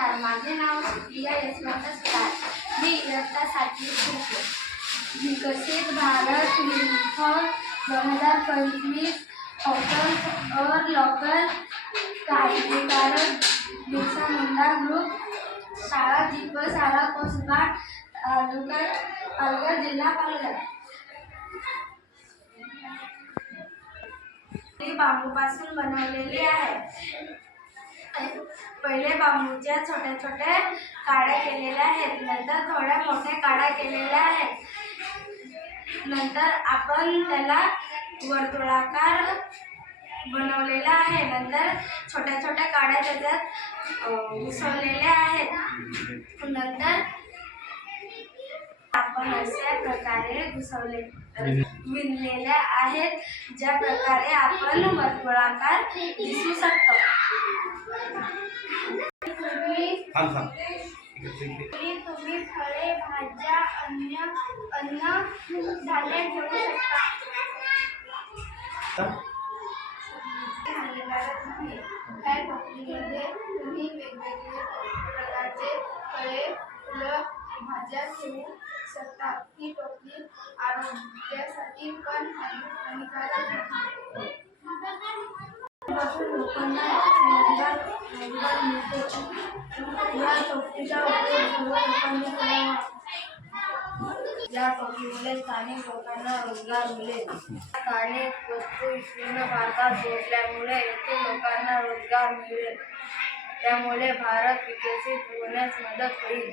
नमस्कार, माझे नाव सुप्रिया यशवंत सुतार. मी इयत्ता 7वीत शिकते. विकसित भारत मिशन 2025 ओपन और लोकल क्रांतिकारक बिरसा मुंडा ग्रुप शाळा दीप शाळा कोसबाड पालघर जिल्हा पालघर. ही बांबूपासून बनवलेली आहे. पहिले बांबूच्या छोट्या छोट्या काड्या केलेल्या आहेत, नंतर थोड्या मोठ्या काड्या केलेल्या आहेत. नंतर आपण त्याला वर्तुळाकार बनवलेला आहे. नंतर छोट्या छोट्या काड्या त्याच्यात घुसवलेल्या आहेत. नंतर आपण अशा प्रकारे विणलेल्या आहेत, ज्या प्रकारे आपण वर्तुळाकार दिसू शकतो. तुम्ही फळे, भाज्या, धान्य घेऊ शकता. हानिकारक नाही. ह्या टोपलीमध्ये तुम्ही वेगवेगळ्या प्रकारचे फळे, फुलं, भाज्या ठेवू शकता. ही टोपली आरोग्यासाठी पण हानिकारक नाही. लोकांना रोजगार मिळतो. या टोपलीचा उपयोग सर्व लोकांनी करावा. या टोपलीमुळे स्थानिक लोकांना रोजगार मिळेल. स्थानिक वस्तू इकडून भारतात पोहोचल्यामुळे येथील लोकांना रोजगार मिळेल. त्यामुळे भारत विकसित होण्यास मदत होईल.